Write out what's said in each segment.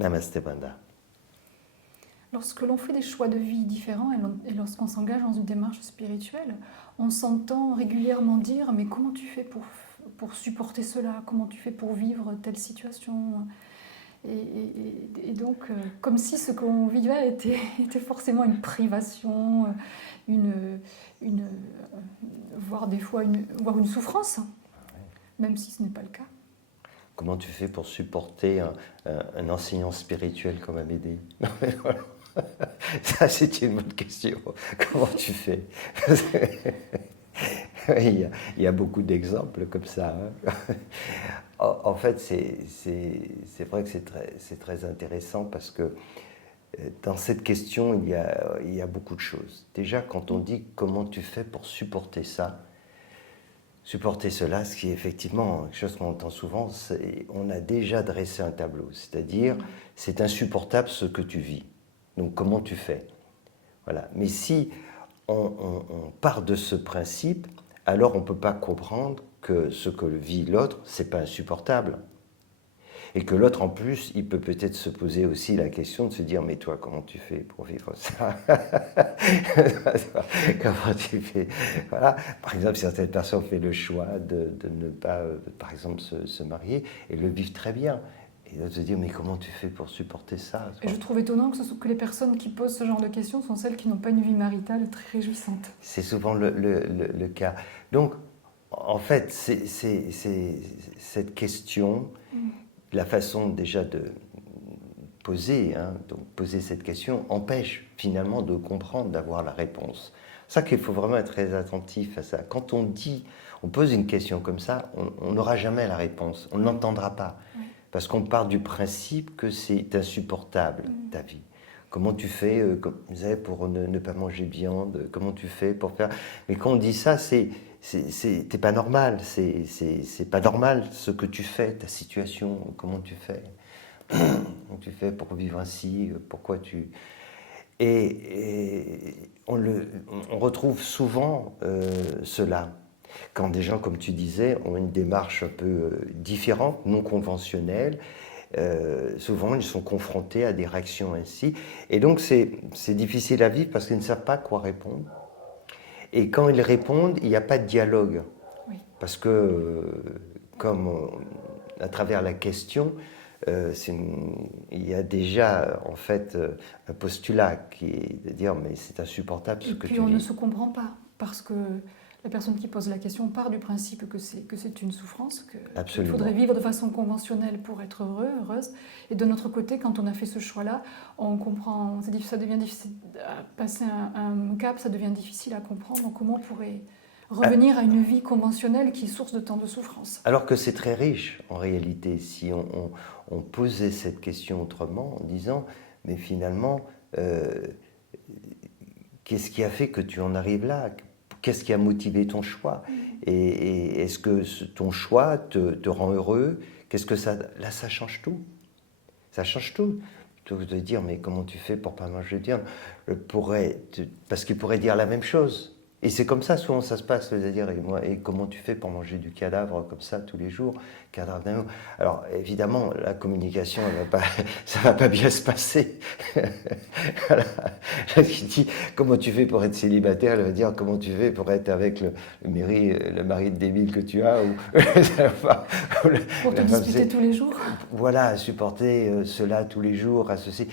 Namasté Brenda. Lorsque l'on fait des choix de vie différents et lorsqu'on s'engage dans une démarche spirituelle, on s'entend régulièrement dire mais comment tu fais pour supporter cela? Comment tu fais pour vivre telle situation? Et donc, comme si ce qu'on vivait était forcément une privation, une, une, voire des fois voire une souffrance, même si ce n'est pas le cas. Comment tu fais pour supporter un enseignant spirituel comme Amédée? Ça, c'est une bonne question. Comment tu fais? Il y a beaucoup d'exemples comme ça. Hein. En fait, c'est vrai que c'est très intéressant parce que dans cette question, il y a beaucoup de choses. Déjà, quand on dit comment tu fais pour supporter ça, supporter cela, ce qui est effectivement quelque chose qu'on entend souvent, on a déjà dressé un tableau. C'est-à-dire, c'est insupportable ce que tu vis. Donc, comment tu fais? Voilà. Mais si on part de ce principe, alors on ne peut pas comprendre que ce que vit l'autre, c'est pas insupportable. Et que l'autre, en plus, il peut peut-être se poser aussi la question de se dire, mais toi, comment tu fais pour vivre ça? Comment tu fais? Voilà. Par exemple, certaines personnes ont fait le choix de ne pas, par exemple, se marier et le vivent très bien. Et d'autres se dire, mais comment tu fais pour supporter ça? Et je trouve étonnant que les personnes qui posent ce genre de questions sont celles qui n'ont pas une vie maritale très réjouissante. C'est souvent le cas. Donc, en fait, cette question, la façon déjà de poser, hein, donc poser cette question, empêche finalement de comprendre, d'avoir la réponse. C'est ça qu'il faut vraiment être très attentif à ça. Quand on pose une question comme ça, on n'aura jamais la réponse, on ne l'entendra pas. Parce qu'on part du principe que c'est insupportable, ta vie. Comment tu fais, comme vous savez, pour ne pas manger de viande? Comment tu fais pour faire... Mais quand on dit ça, t'es pas normal. C'est pas normal ce que tu fais, ta situation. Comment tu fais? Comment tu fais pour vivre ainsi? Pourquoi tu... Et on retrouve souvent cela. Quand des gens, comme tu disais, ont une démarche un peu différente, non conventionnelle, souvent ils sont confrontés à des réactions ainsi. Et donc c'est difficile à vivre parce qu'ils ne savent pas quoi répondre. Et quand ils répondent, il n'y a pas de dialogue. Oui. Parce que, comme à travers la question, il y a déjà en fait un postulat qui est de dire mais c'est insupportable ce Et que puis tu on ne vis. se comprend pas, parce que la personne qui pose la question part du principe que c'est une souffrance, qu'il faudrait Absolument. vivre de façon conventionnelle pour être heureuse. Et de notre côté, quand on a fait ce choix-là, on comprend, ça devient difficile à passer un cap, ça devient difficile à comprendre comment on pourrait revenir à une vie conventionnelle qui est source de tant de souffrance. Alors que c'est très riche en réalité si on posait cette question autrement en disant mais finalement qu'est-ce qui a fait que tu en arrives là? Qu'est-ce qui a motivé ton choix? Et est-ce que ton choix te rend heureux? Qu'est-ce que ça... Là, ça change tout. Ça change tout. Plutôt que de dire, mais comment tu fais pour pas manger de viande? Parce qu'il pourrait dire la même chose. Et c'est comme ça, souvent, ça se passe. C'est-à-dire, et comment tu fais pour manger du cadavre comme ça tous les jours? Cadavre d'agneau. Alors, évidemment, la communication, ça va pas bien se passer. Voilà. Il dit, comment tu fais pour être célibataire? Elle va dire, comment tu fais pour être avec le mari débile que tu as? Ou, Pour te disputer tous les jours. voilà, supporter cela tous les jours, associer.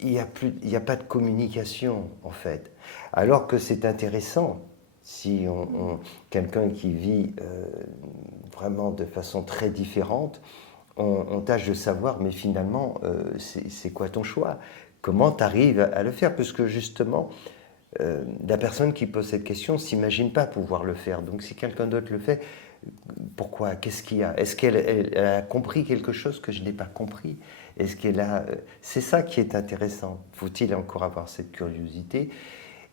Il n'y a pas de communication, en fait. Alors que c'est intéressant, si quelqu'un qui vit vraiment de façon très différente, on tâche de savoir, mais finalement, c'est quoi ton choix? Comment tu arrives à le faire? Parce que justement, la personne qui pose cette question ne s'imagine pas pouvoir le faire. Donc si quelqu'un d'autre le fait, pourquoi? Qu'est-ce qu'il y a? Est-ce qu'elle a compris quelque chose que je n'ai pas compris? Est-ce qu'elle a... C'est ça qui est intéressant. Faut-il encore avoir cette curiosité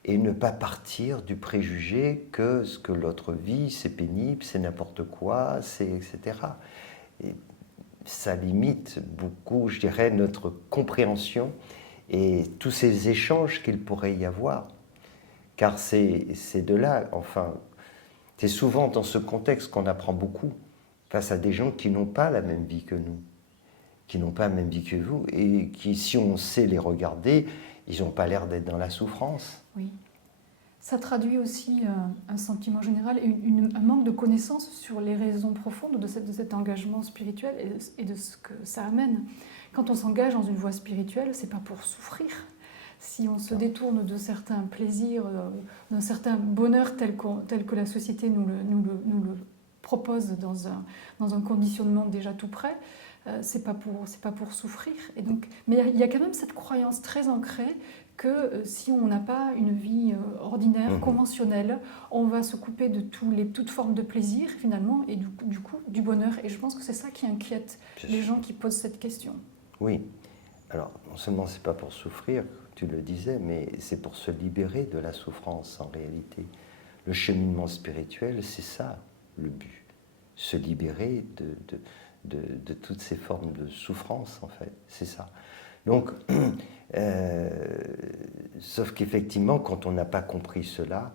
et ne pas partir du préjugé que ce que l'autre vit, c'est pénible, c'est n'importe quoi, c'est etc. Et ça limite beaucoup, je dirais, notre compréhension et tous ces échanges qu'il pourrait y avoir. Car c'est de là, enfin, c'est souvent dans ce contexte qu'on apprend beaucoup face à des gens qui n'ont pas la même vie que nous, qui n'ont pas la même vie que vous et qui, si on sait les regarder, ils n'ont pas l'air d'être dans la souffrance. Oui. Ça traduit aussi un sentiment général et un manque de connaissance sur les raisons profondes de cet engagement spirituel et de ce que ça amène. Quand on s'engage dans une voie spirituelle, c'est pas pour souffrir. Si on se détourne de certains plaisirs, d'un certain bonheur tel que la société nous le propose dans un conditionnement déjà tout prêt, c'est pas pour souffrir. Et donc, mais il y a quand même cette croyance très ancrée que si on n'a pas une vie ordinaire, conventionnelle, on va se couper de toutes formes de plaisir finalement et du coup du bonheur. Et je pense que c'est ça qui inquiète les gens qui posent cette question. Oui. Alors, non seulement c'est pas pour souffrir, tu le disais, mais c'est pour se libérer de la souffrance en réalité. Le cheminement spirituel, c'est ça le but. Se libérer de toutes ces formes de souffrance, en fait. C'est ça. Donc, sauf qu'effectivement, quand on n'a pas compris cela,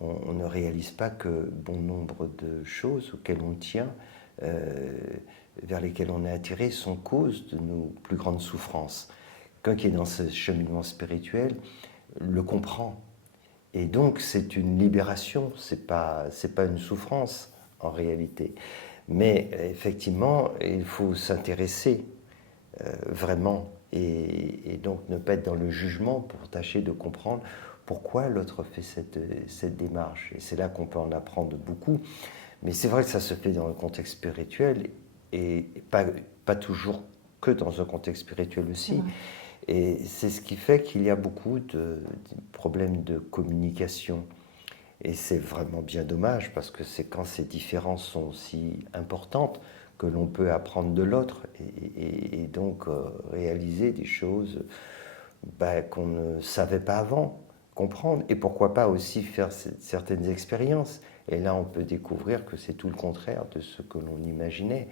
on ne réalise pas que bon nombre de choses auxquelles on tient, vers lesquelles on est attiré, sont cause de nos plus grandes souffrances. Quelqu'un qui est dans ce cheminement spirituel le comprend. Et donc, c'est une libération, c'est pas une souffrance en réalité. Mais effectivement, il faut s'intéresser vraiment et donc ne pas être dans le jugement pour tâcher de comprendre pourquoi l'autre fait cette démarche. Et c'est là qu'on peut en apprendre beaucoup. Mais c'est vrai que ça se fait dans le contexte spirituel et pas toujours que dans un contexte spirituel aussi. Et c'est ce qui fait qu'il y a beaucoup de problèmes de communication. Et c'est vraiment bien dommage parce que c'est quand ces différences sont aussi importantes que l'on peut apprendre de l'autre et donc réaliser des choses qu'on ne savait pas avant, comprendre et pourquoi pas aussi faire certaines expériences. Et là, on peut découvrir que c'est tout le contraire de ce que l'on imaginait.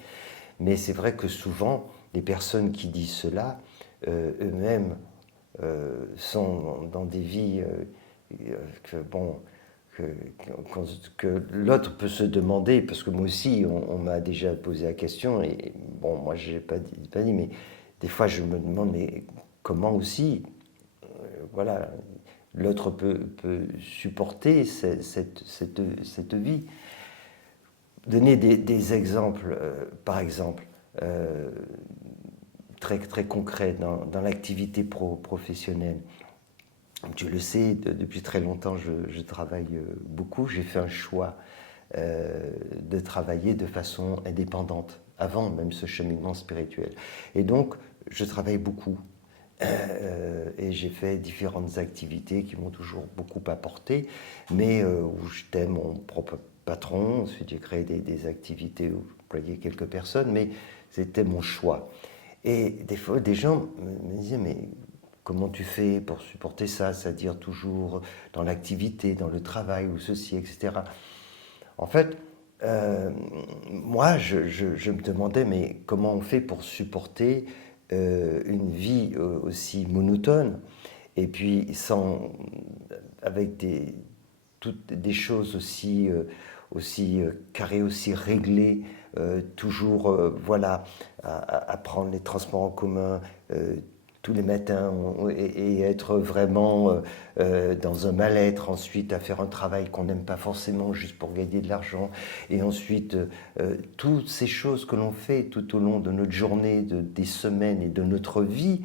Mais c'est vrai que souvent, les personnes qui disent cela, eux-mêmes sont dans des vies que l'autre peut se demander, parce que moi aussi, on m'a déjà posé la question, et bon, moi, je n'ai pas dit, mais des fois, je me demande, mais comment aussi, voilà, l'autre peut supporter cette vie. Donner des exemples, par exemple, très, très concrets dans l'activité professionnelle. Tu le sais, depuis très longtemps, je travaille beaucoup. J'ai fait un choix de travailler de façon indépendante, avant même ce cheminement spirituel. Et donc, je travaille beaucoup. Et j'ai fait différentes activités qui m'ont toujours beaucoup apporté, mais où j'étais mon propre patron. Ensuite, j'ai créé des activités où j'employais quelques personnes, mais c'était mon choix. Et des fois, des gens me disaient, mais comment tu fais pour supporter ça, c'est-à-dire toujours dans l'activité, dans le travail, ou ceci, etc. En fait, moi, je me demandais, mais comment on fait pour supporter une vie aussi monotone, et puis avec toutes des choses aussi carrées, aussi réglées, toujours voilà, à prendre les transports en commun tous les matins et être vraiment dans un mal-être, ensuite à faire un travail qu'on n'aime pas forcément juste pour gagner de l'argent, et ensuite toutes ces choses que l'on fait tout au long de notre journée, des semaines et de notre vie,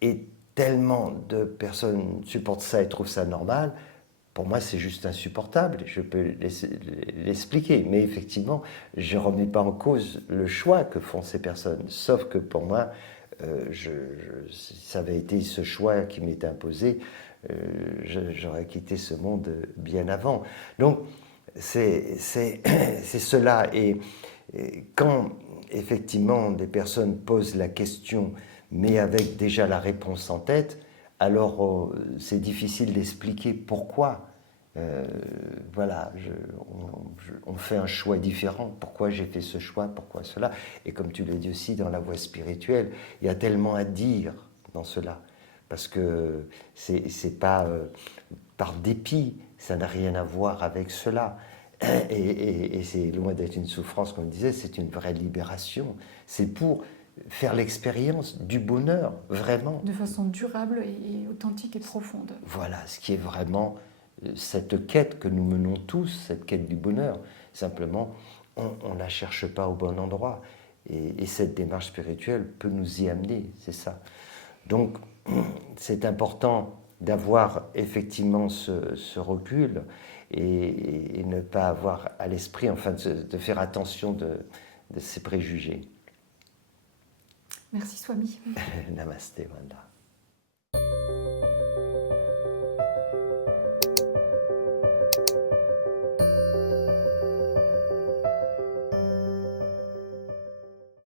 et tellement de personnes supportent ça et trouvent ça normal. Pour moi, c'est juste insupportable, je peux l'expliquer, mais effectivement, je ne remets pas en cause le choix que font ces personnes, sauf que pour moi, ça avait été ce choix qui m'était imposé, j'aurais quitté ce monde bien avant. Donc, c'est cela. Et quand, effectivement, des personnes posent la question, mais avec déjà la réponse en tête, alors c'est difficile d'expliquer pourquoi. Voilà, on fait un choix différent. Pourquoi j'ai fait ce choix, pourquoi cela? Et comme tu l'as dit aussi dans la voie spirituelle, il y a tellement à dire dans cela. Parce que c'est pas par dépit, ça n'a rien à voir avec cela. Et c'est loin d'être une souffrance, comme je disais, c'est une vraie libération. C'est pour faire l'expérience du bonheur, vraiment. De façon durable et authentique et profonde. Voilà, ce qui est vraiment cette quête que nous menons tous, cette quête du bonheur. Simplement, on ne la cherche pas au bon endroit. Et cette démarche spirituelle peut nous y amener, c'est ça. Donc, c'est important d'avoir effectivement ce recul et ne pas avoir à l'esprit, enfin, de faire attention de ces préjugés. Merci Swami. Namasté, Wanda.